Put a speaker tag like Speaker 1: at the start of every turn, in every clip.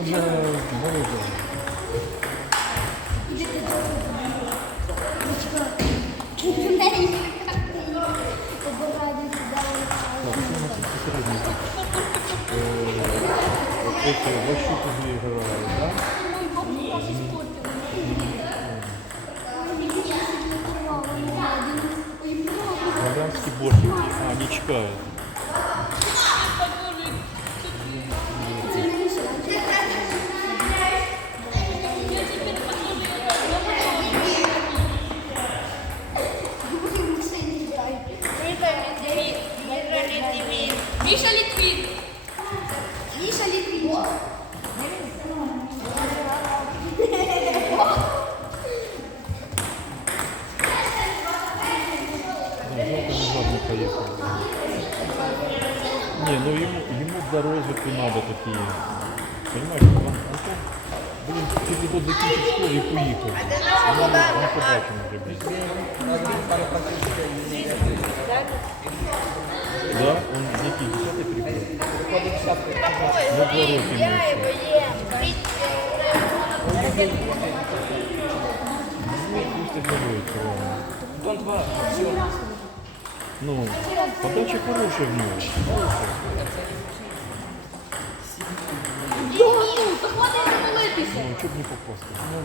Speaker 1: вже морозиво. Эти защиту выигрывали, да? Славянский бортик. А, не чекают. ему, ему для розвитку надо такие. Понимаешь, он, Антон, блин, цілий год закінчив школу і поїхав. Ну, не побачимо вже блін. Да? Он який, 10 приходить? Ну, два роки менше. Ну, пусть игноруется, ладно.
Speaker 2: Дон 2, все.
Speaker 1: Ну, подача хорошая в него.
Speaker 3: Ну, то хватить помолитися.
Speaker 1: Ну, чё б не попасть? Ну,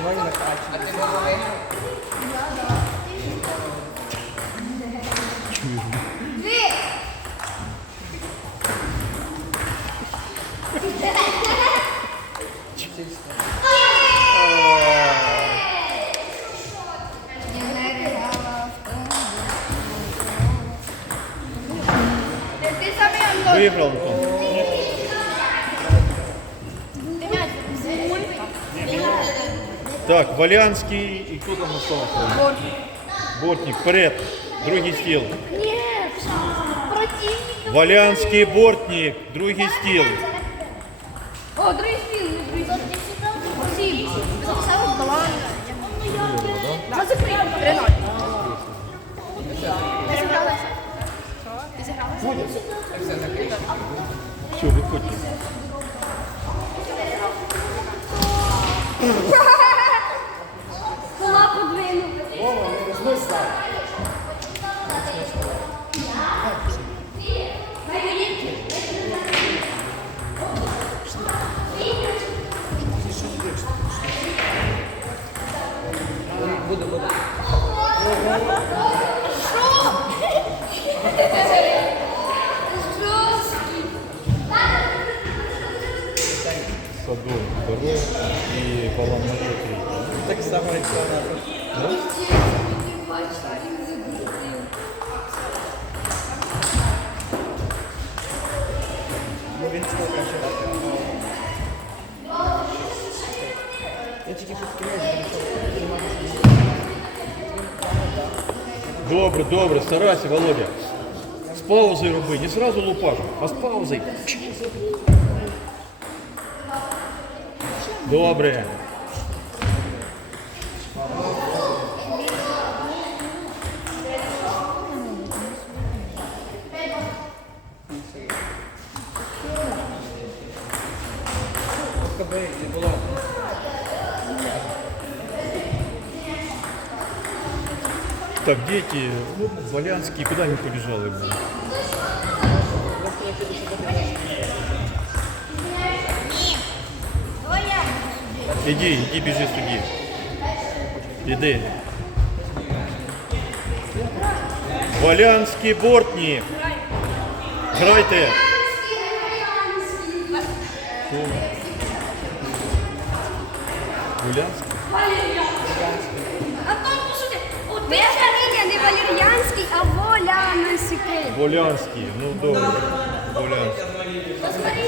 Speaker 2: Мною накачано.
Speaker 3: самий Антон.
Speaker 1: Выиграл Антон. Так, Валянский и кто там остался? Бортник, вперед. Другий стил.
Speaker 3: Ні, противник.
Speaker 1: Валянский бортник, другий стил.
Speaker 3: О, другий стіл, не другий стіл. Сім. Записав баланс. На закрив.
Speaker 1: Второй и Балан третий.
Speaker 2: Так само, як вона. Ну він сколько вчора. Я тільки що скинув,
Speaker 1: Добре, добре, старайся, Володя. З паузою роби, не сразу лупаш, а з паузою. Добре. Так, дети, ну, Валянские, куда они побежали? блин? Иди, иди, бежи суди. Иди. Валянський бортник. Грайте. Що? Валянський?
Speaker 3: Антон, послухай, от ти фамілія не Валер'янський, а Волянський.
Speaker 1: Волянський. Ну добре. Волянський.
Speaker 3: Посмотри.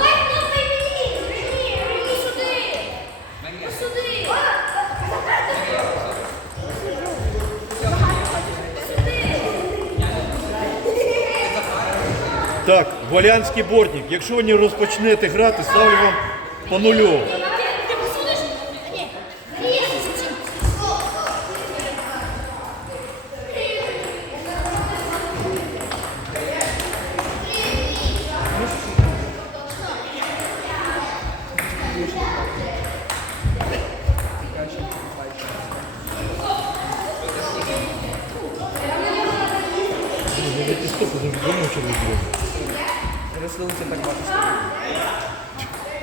Speaker 3: Ой, ну прийми, прийми, прийми сюди. Ну сюди.
Speaker 1: Так, Волянський бортник. Якщо не розпочнете грати, ставлю вам по нулю.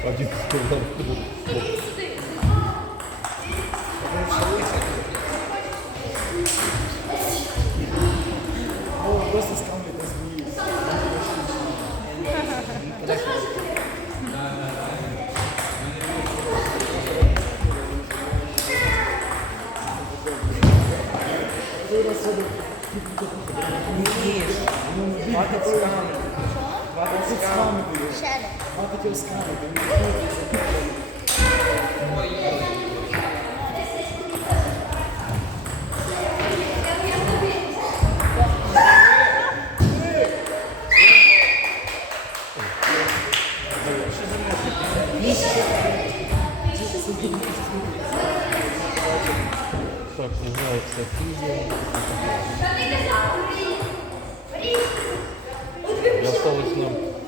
Speaker 1: Один сказал, что
Speaker 2: Ну, просто скамлити змії. Ні, Fatih Özkan
Speaker 1: mı diyor? Fatih Özkan mı diyor?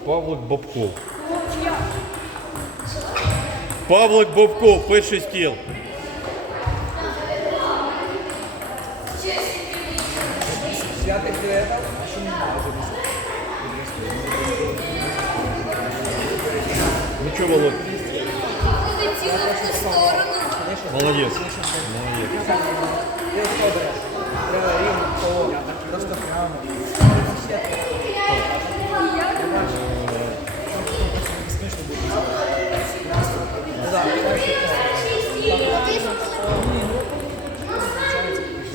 Speaker 1: Павлик Бобков. Павлик Бобков, перший стіл.
Speaker 2: Взяти фіолетов, а що не
Speaker 1: Ну что, Володь,
Speaker 3: Цілу сторону.
Speaker 1: молодец. Молодец.
Speaker 2: Ти от кого береш? Треба рівно коло. Просто прямо.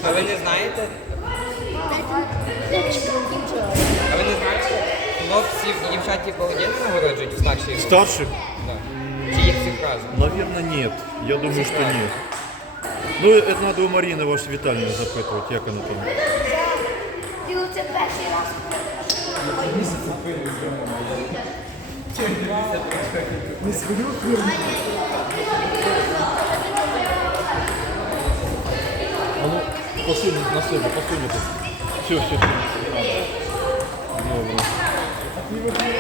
Speaker 4: А ви не знаєте? А ви не знаєте? Хлопців і дівчат типу один нагороджують в старшій групі?
Speaker 1: Старших?
Speaker 4: Да. Чи їх всіх разом?
Speaker 1: Наверное, нет. Я думаю, что нет. Ну, это надо у Марины вашей Витальевны запытывать, як она там.
Speaker 5: Ти оце перший раз.
Speaker 1: А ну, посунь на себе, посунь это. Все, все, все. Добре.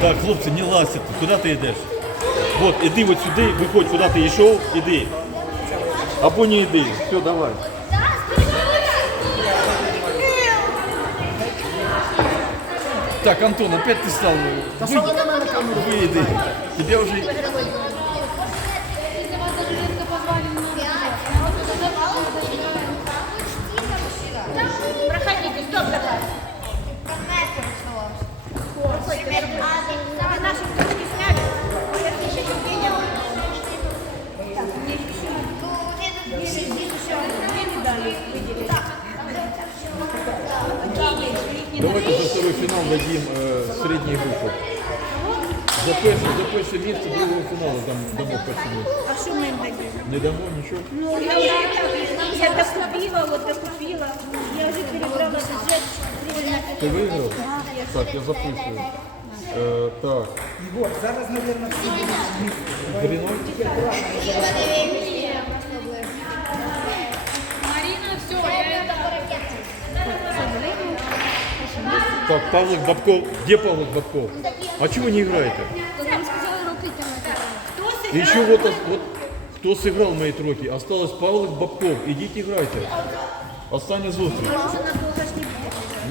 Speaker 1: Так, хлопці, не лазьте. Куди ти йдеш? Вот, іди от сюди, виходь, куди ти йшов, іди. Або не йди. Все, давай. Так, Антон, опять ты стал... Вы... Выйди. Тебе уже... дадим е, середній групу. За перше, за перше місце другого фіналу дам, дамо перше місце.
Speaker 3: А что мы им дадим?
Speaker 1: Не дамо нічого?
Speaker 3: Ну, я уже я докупила, вот докупила. Я уже перебрала бюджет.
Speaker 1: Ти виграв? Так, я записую. Е, так,
Speaker 2: Ігор, зараз, мабуть, всі будуть
Speaker 1: Гріной. Так, Павлик Бабков. Где Павлик Бабков? А чего вы не играете?
Speaker 3: Нам сказали
Speaker 1: еще вот, вот кто сыграл мои троки? Осталось Павлик Бабков. Идите играйте. Остання зустріч.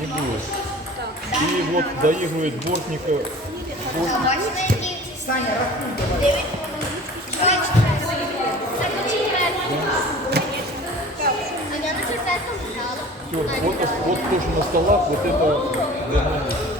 Speaker 1: Не будет. И вот доигрывает Бортника.
Speaker 5: Саня, рахуй давай.
Speaker 1: Все, вот, вот то, что на столах, вот это нормально.